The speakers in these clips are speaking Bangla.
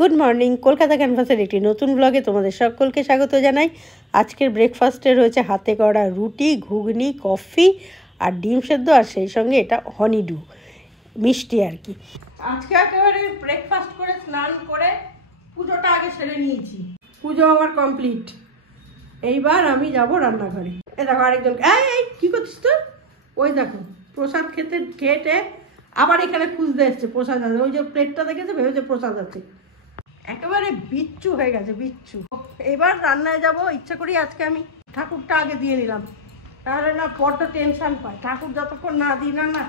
গুড মর্নিং, কলকাতা ক্যানভাসের একটি নতুন ব্লগে তোমাদের সকলকে স্বাগত জানাই। আজকের ব্রেকফাস্টে রয়েছে হাতে করা রুটি, ঘুগনি, কফি আর ডিম সেদ্ধ, আর সেই সঙ্গে এটা হনিডু মিষ্টি আর কি। আজকে একেবারে ব্রেকফাস্ট করে স্নান করে পুজোটা আগে সেরে নিয়েছি। পুজো আমার কমপ্লিট। এইবার আমি যাব রান্নাঘরে। এ দেখো আরেকজন, এই কী করছিস তো? ওই দেখো প্রসাদ খেতে আবার এখানে খুঁজতে এসছে প্রসাদ আছে। ওই যে প্লেটটা দেখেছে, ভেবেছে প্রসাদ আছে। একেবারে বিচ্ছু হয়ে গেছে, বিচ্ছু। এবার রান্নায় যাব। ইচ্ছা করি আজকে আমি ঠাকুরটা আগে দিয়ে নিলাম, তাহলে না বড্ড টেনশন পায়। ঠাকুর যতক্ষণ না দিই না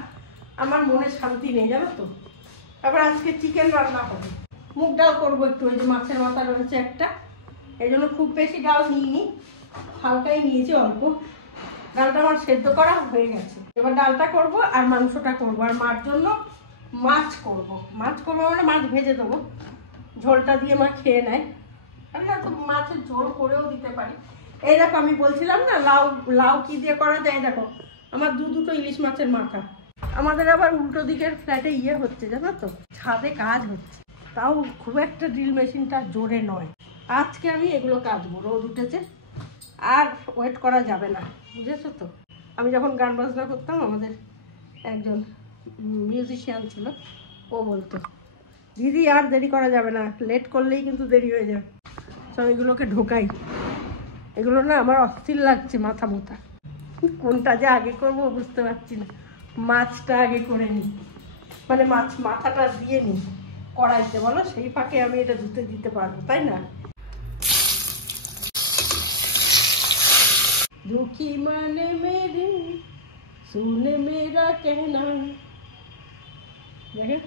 আমার মনে শান্তি নেই, জানো তো। তারপর আজকে চিকেন রান্না হবে, মুগ ডাল করবো একটু। ওই যে মাছের মাথা রয়েছে একটা, এই জন্য খুব বেশি ডাল নিইনি, হালকাই নিয়েছি, অল্প। ডালটা আমার সেদ্ধ করা হয়ে গেছে। এবার ডালটা করব আর মাংসটা করব, আর মার জন্য মাছ করব মানে মাছ ভেজে দেবো, ঝোলটা দিয়ে মা খেয়ে নেয়। আর না তো মাছের ঝোল করেও দিতে পারি। এই দেখো আমি বলছিলাম না লাউ কি দিয়ে করা যায়। দেখো আমার দুটো ইলিশ মাছের মাথা। আমাদের আবার উল্টো দিকের ফ্ল্যাটে হচ্ছে, জানো তো, ছাদে কাজ হচ্ছে, তাও খুব একটা ড্রিল মেশিনটা জোরে নয়। আজকে আমি এগুলো কাটবো, রোদ উঠেছে আর ওয়েট করা যাবে না, বুঝেছো তো। আমি যখন গান বাজনা করতাম, আমাদের একজন মিউজিশিয়ান ছিল, ও বলতো, দিদি আর দেরি করা যাবে না, লেট করলেই কিন্তু দেরি হয়ে যাবে। সব এগুলোকে ঢোকাই। এগুলো না আমার অস্থির লাগছে, মাথা মোথা কোনটা যে আগে করবো বুঝতে পারছি না। মাছটা আগে করে নিই, মানে মাথাটা দিয়ে নিই কড়াইতে, বলো, সেই ফাঁকে আমি এটা ধুতে দিতে পারবো, তাই না। দুঃখী মানে মেরি শুনে মেরা কেনা। দেখেন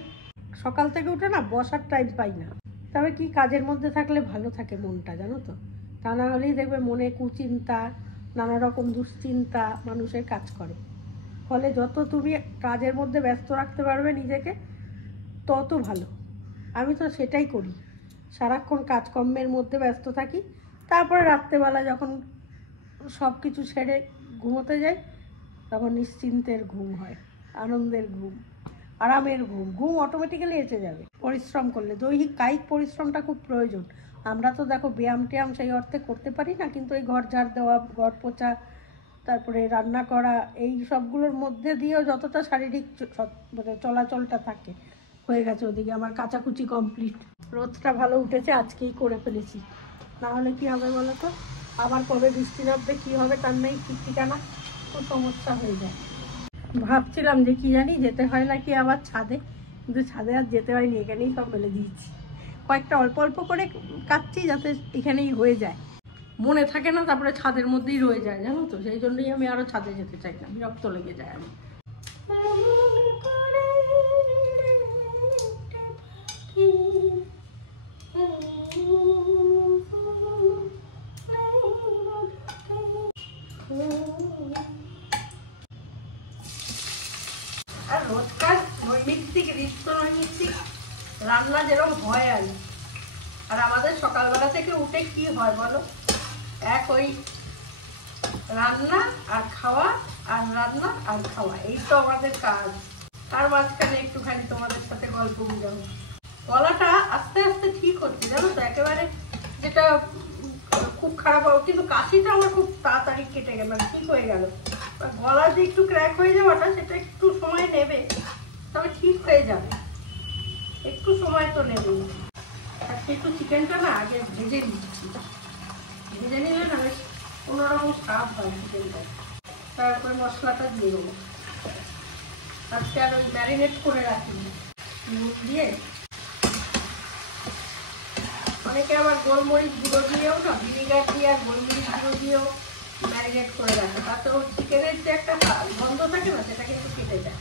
সকাল থেকে উঠে না বসার টাইম পাই না। তবে কি, কাজের মধ্যে থাকলে ভালো থাকে মনটা, জানো তো। তা না হলেই দেখবে মনে কুচিন্তা, নানা রকম দুশ্চিন্তা মানুষের কাজ করে। ফলে যত তুমি কাজের মধ্যে ব্যস্ত রাখতে পারবে নিজেকে, তত ভালো। আমি তো সেটাই করি, সারাক্ষণ কাজকর্মের মধ্যে ব্যস্ত থাকি। তারপরে রাত্রেবেলা যখন সব কিছু সেরে ঘুমোতে যাই, তখন নিশ্চিন্তের ঘুম হয়, আনন্দের ঘুম, আরামের ঘুম অটোমেটিক্যালি এসে যাবে। পরিশ্রম করলে দৈহিক কায়িক পরিশ্রমটা খুব প্রয়োজন। আমরা তো দেখো ব্যায়াম ট্যায়াম সেই অর্থে করতে পারি না, কিন্তু এই ঘর ঝাড় দেওয়া, ঘর পোছা, তারপরে রান্না করা, এই সবগুলোর মধ্যে দিয়েও যতটা শারীরিক মানে চলাচলটা থাকে, হয়ে গেছে। ওদিকে আমার কাচাকুচি কমপ্লিট। রোদটা ভালো উঠেছে, আজকেই করে ফেলেছি, নাহলে কী হবে বলো তো। আবার কবে বৃষ্টি নামবে কী হবে তার নেই ঠিক ঠিকানা, খুব সমস্যা হয়ে যায়। ভাবছিলাম যে কি জানি যেতে হয় নাকি আবার ছাদে, কিন্তু ছাদে আর যেতে হয়নি, এখানেই সব ফেলে দিয়েছি। কয়েকটা অল্প অল্প করে কাটছি যাতে এখানেই হয়ে যায়, মনে থাকে না, তারপরে ছাদের মধ্যেই রয়ে যায়, জানো তো। সেই জন্যই আমি আরও ছাদে যেতে চাই না, বিরক্ত লেগে যায় আমি। আর রোজকার নৈমিত্তিক রান্না যেরকম হয় আর আমাদের সকালবেলা থেকে উঠে কি হয় বলো, ওই রান্না আর খাওয়া, আর রান্না আর খাওয়া, এই তো আমাদের কাজ। তার মাঝখানে একটুখানি তোমাদের সাথে গল্প বুঝাবো। গলাটা আস্তে আস্তে ঠিক হচ্ছে, জানো তো। একেবারে যেটা খুব খারাপ হবে, কিন্তু কাশিটা আমার খুব তাড়াতাড়ি কেটে গেল, ঠিক হয়ে গেল। গলা যে একটু ক্র্যাক হয়ে যাওয়াটা, সেটা একটু সময় নেবে, তবে ঠিক হয়ে যাবে। একটু সময় তো নেবেই। আর একটু চিকেনটা না আগে ভেজে নিচ্ছি, ভেজে নিলে না বেশ কোনোরকম স্বাদ হয় চিকেনটা। তারপরে মশলাটা দিয়ে দেবো। আজকে আর ওই ম্যারিনেট করে রাখি নুন দিয়ে। অনেকে আবার গোলমরিচ গুঁড়ো দিয়েও না, ভিনিগার দিয়ে আর গোলমরিচ গুঁড়ো দিয়েও ম্যারিনেট করে রাখে, তাতে ওর চিকেনের যে একটা গন্ধ থাকে না, সেটা কিন্তু কেটে যায়।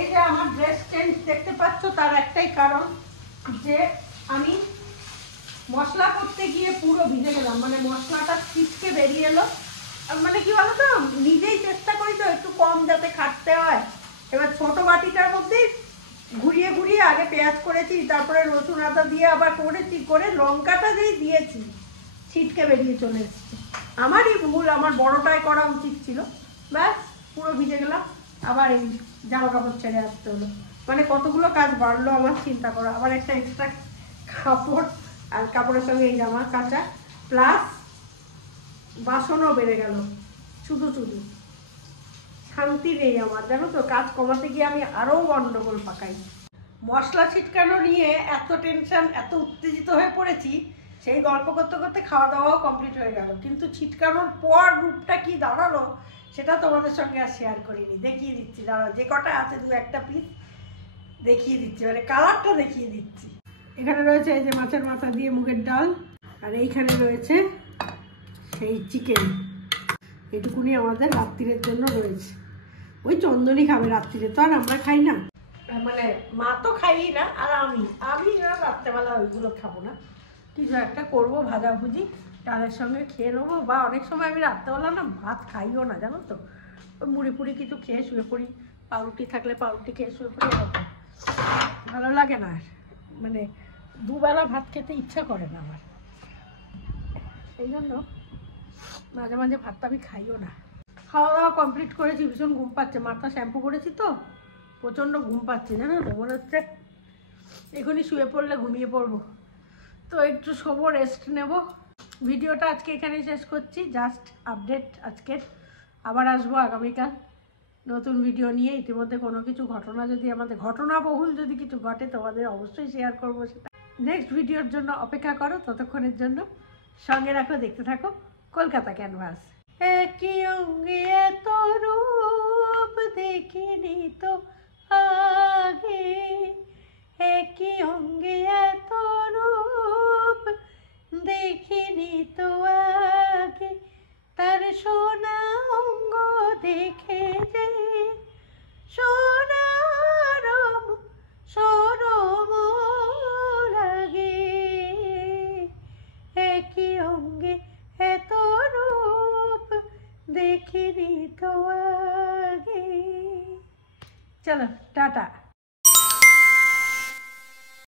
এই যে আমার ড্রেস চেঞ্জ দেখতে পাচ্ছ, তার একটাই কারণ যে আমি মশলা করতে গিয়ে পুরো ভিজে গেলাম, মানে মশলাটা ছিটকে বেরিয়ে এলো। মানে কি বলতো, নিজেই চেষ্টা করি তো একটু কম যাতে খাটতে হয়। এবার ছোট বাটিটার মধ্যেই ঘুরিয়ে ঘুরিয়ে আগে পেঁয়াজ করেছি, তারপরে রসুন আদা দিয়ে আবার করেছি, করে লঙ্কাটা যেই দিয়েছি ছিটকে বেরিয়ে চলে এসছে। আমারই ভুল, আমার বড়টাই করা উচিত ছিল। ব্যাস পুরো ভিজে গেলাম, আবার এই জামা কাপড় ছেড়ে আসতে হলো। মানে কতগুলো কাজ বাড়লো আমার চিন্তা করো। আবার একটা এক্সট্রা কাপড়, আর কাপড়ের সঙ্গে এই জামা কাচা, প্লাস বাসনও বেড়ে গেল। শুধু শুধু শান্তি নেই আমার, জানো তো। কাজ কমাতে গিয়ে আমি আরও গন্ডগোল পাকাই। মশলা ছিটকানো নিয়ে এত টেনশন, এত উত্তেজিত হয়ে পড়েছি, সেই গল্প করতে করতে খাওয়া দাওয়াও কমপ্লিট হয়ে গেল। কিন্তু ছিটকানোর পর রূপটা কি দাঁড়ালো সেটা তোমাদের সঙ্গে আর শেয়ার করিনি। দেখিয়ে দিচ্ছি, দাঁড়াও, যে কটা আছে দু একটা পিস দেখিয়ে দিচ্ছি, মানে কালারটা দেখিয়ে দিচ্ছি। এখানে রয়েছে এই যে মাছের মাথা দিয়ে মুগের ডাল, আর এইখানে রয়েছে সেই চিকেন। এটুকুনি আমাদের রাত্রিরের জন্য রয়েছে। ওই চন্দনই খাবে রাত্রিরে, তো আর আমরা খাই না। মানে মা তো খাই না, আর আমি রাত্রেবেলা ওইগুলো খাবো না। কিছু একটা করবো ভাজাভুজি, ডালের সঙ্গে খেয়ে নেবো। বা অনেক সময় আমি রাত্রেবেলা না ভাত খাইও না, জানো তো। ওই মুড়ি পুড়ি কিছু খেয়ে শুয়ে পড়ি, পাউরুটি থাকলে পাউরুটি খেয়ে শুয়ে পড়ি। ভালো লাগে না, মানে দুবেলা ভাত খেতে ইচ্ছা করে না আমার। সেই জন্য মাঝে মাঝে ভাতটা আমি খাইও না। খাওয়া দাওয়া কমপ্লিট করেছি, ভীষণ ঘুম পাচ্ছে। মাথা শ্যাম্পু করেছি তো প্রচণ্ড ঘুম পাচ্ছে, জানো তো। মনে হচ্ছে এখনই শুয়ে পড়লে ঘুমিয়ে পড়বো। তো একটু শোবো, রেস্ট নেব। ভিডিওটা আজকে এখানেই শেষ করছি, জাস্ট আপডেট আজকের। আবার আসবো আগামীকাল নতুন ভিডিও নিয়ে। ইতিমধ্যে কোনো কিছু ঘটনা যদি আমাদের, ঘটনাবহুল যদি কিছু ঘটে, তোমাদের অবশ্যই শেয়ার করবো সেটা। নেক্সট ভিডিওর জন্য অপেক্ষা করো, ততক্ষণের জন্য সঙ্গে রাখো, দেখতে থাকো কলকাতা ক্যানভাস। একই অঙ্গে এত রূপ দেখিনি তো আগে, একই অঙ্গে এত রূপ দেখিনি তো আগে, তার সোনা অঙ্গ দেখে যে সোনারম সরম লাগে, একই অঙ্গে এত রূপ দেখিনি তো আগে। চলো টাটা।